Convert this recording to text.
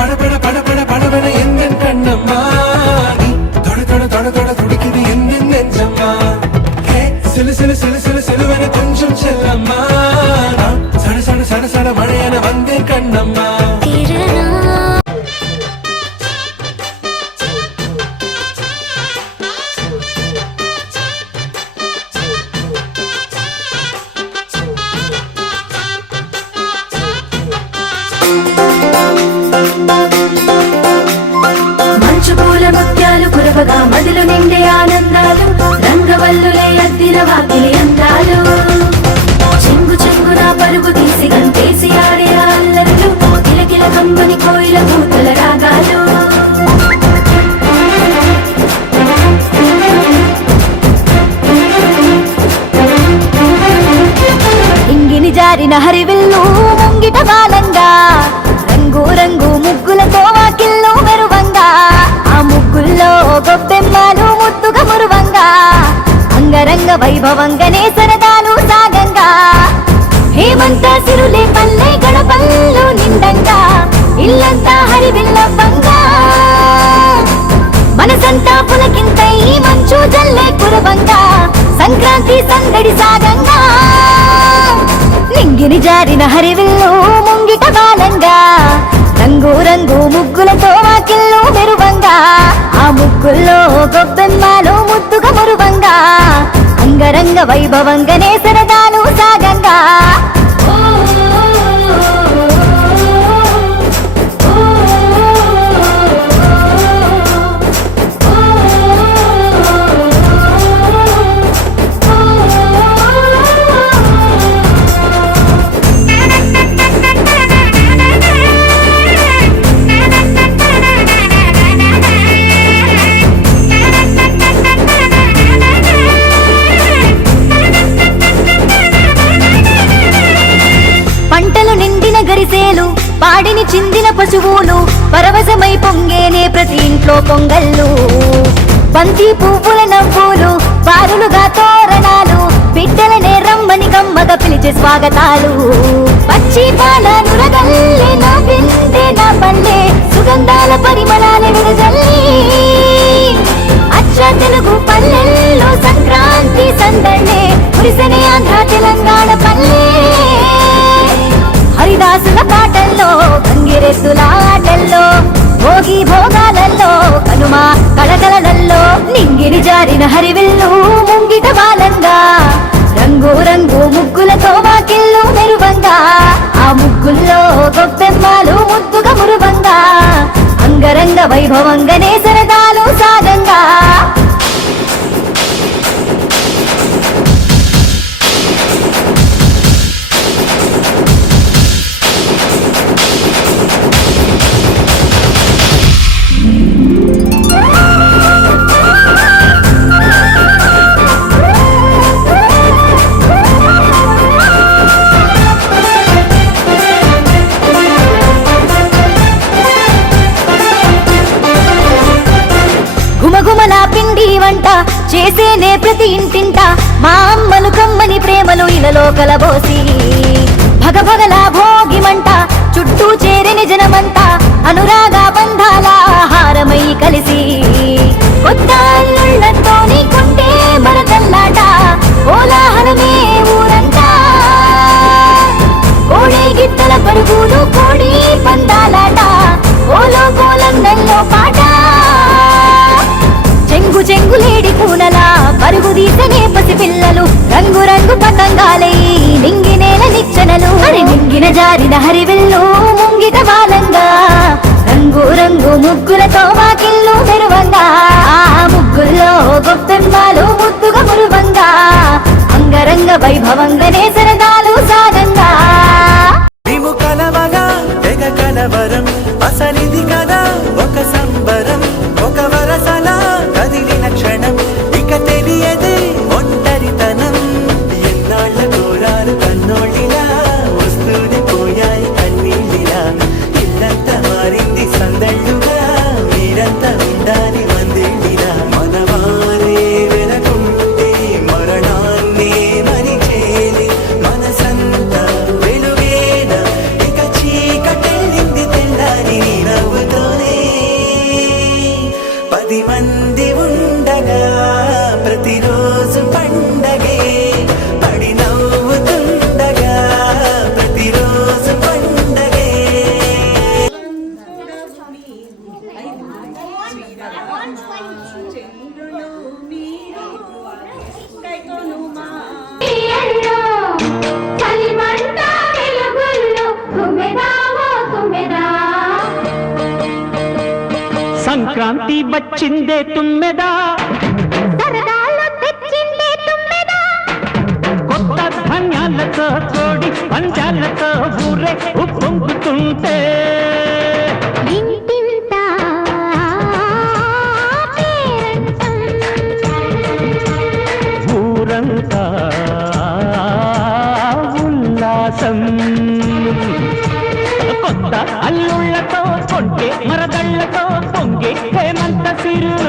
పడపడ పడపడ పడబడ ఎందెన్ కన్నమ్మా నీ తొడ తొడ తొడ తొడ తుడికిది ఎందెన్ నెంచమ్మా హే సిలు సిలు సిలు సిలు సిలువెన కొంచెం చెల్లమ్మా సడ సడ సడ సడ మழைయన వందెన్ కన్నమ్మా ముత్యాలు కురవగా మదిలు నిండే ఆనందాలు రంగవల్లులే అద్దిన వాకిలి అందాలు చెంగు చెంగున పరుగు తీసి గంతేసి ఆడే అల్లరులు కిలకిల కమ్మని కోయిల కూతుల రాగాలు ఇంగిని జారిన హరివిల్లు ముంగిట బాలంగా రంగు రంగు ముగ్గులతో వాకిల్లో మెరువంగా ముగ్గుల్లో గొప్పెమ్మలు ముద్దుగా మురువంగా అంగరంగ వైభవంగానే సరదాలు సాగంగా హేమంత సిరులే పల్లె గడపల్లు నిండంగా ఇల్లంతా హరివిల్లవ్వంగా మనసంతా పులకింతై మంచు జల్లే కురవంగా సంక్రాంతి సందడి సాగంగా నింగిని జారిన హరివిల్లు ముంగిట బాలంగా రంగు రంగు ముగ్గులతో వాకిల్లో మెరువంగా ఆ ముగ్గుల్లో గొప్పెమ్మలు ముద్దుగా మురువంగా అంగరంగ వైభవంగానే సరదాలు సాగంగా గరిసేలు పాడిని చిందిన పశువులు పరవశమై పొంగేనే ప్రతి ఇంట్లో పొంగళ్ళు బంతి పువ్వుల నవ్వులు బారులుగా తోరణాలు బిడ్డలనే రమ్మని గమ్మగా పిలిచే స్వాగతాలు పచ్చి పాల నురగల్లే నా బిందె నా పల్లె సుగంధాల పరిమళాల విరజల్లి అచ్చ తెలుగు పల్లెల్లో సంక్రాంతి సందడే కురిసెనే ఆంధ్ర తెలంగాణ పల్లె హరిదాసుల పాటల్లో గంగిరెద్దుల ఆటల్లో భోగి భోగాలలో కనుమ కళకళలలో నింగిని జారిన హరివిల్లు ముంగిట బాలంగా రంగు రంగు ముగ్గులతో వాకిళ్ళు మెరువంగా ఆ ముగ్గుల్లో గొప్పెమ్మలు ముద్దుగా మురువంగా అంగరంగ వైభవంగానే సరదాలు సాగంగా గుమగుమల పిండి వంట చేసేనే ప్రతి ఇంటింట మా అమ్మలు కమ్మని ప్రేమలు ఇలలో కలబోసి భగభగల భోగి మంట చుట్టూ చేరిన జనమంతా అనురాగ బంధాల ఆహారమై కలిసి కొత్త అల్లుళ్ళతో నీకుంటే మరదల్లాట కోలాహలమే ఊరంతా కోడే గిత్తల పరుగులు కోడి పందాలాట కోలో కోలందల్లో పాట చెంగు చెంగులేడి కూనలా పరుగు తీసనే పసి పిల్లలు రంగు రంగు పతంగాలై నింగి నేల నిచ్చెనలు అని నింగిన జారిన హరివిల్లు ముంగిట బాలంగా రంగు రంగు ముగ్గులతో వాకిళ్ళు మెరువంగా ఆ ముగ్గుల్లో గొప్పెమ్మలు ముద్దుగా మురువంగా అంగరంగ వైభవంగానే సరదాలు సాగంగా కలవరం అసలిది కదా ఒక సంబరం ఒక వరసలా కదిలిన క్షణం ఇక తెలియదే ఒంటరితనం ఎన్నాళ్ళ కోరాలు కన్నోళ్ళిలా వస్తూనే పోయాయి కన్నీళ్ళిలా ఇల్లంతా మారింది సందళ్ళుగా మీరంతా ఉండాలి వందేళ్ళిలా మనవారే వెనకుంటే మరణాన్నే మరిచేలి మనసంతా వెలుగేన ఇక చీకటెళ్ళింది తెల్లారి నీనా కొద్ది మంది ఉండగా ప్రతిరోజు పండగే పడి నవ్వుతుండగా ప్రతిరోజు పండగే సంక్రాంతి వచ్చిందే తుమ్మెదా, కొత్త ధాన్యాలతో కోడి పంచాలతో ఊరే ఉప్పొంగుతుంటే ఊరంతా ఉల్లాసం. కొత్త అల్లుళ్ళతో కొంటే మరదళ్ళతో పొంగే హేమంత సిరు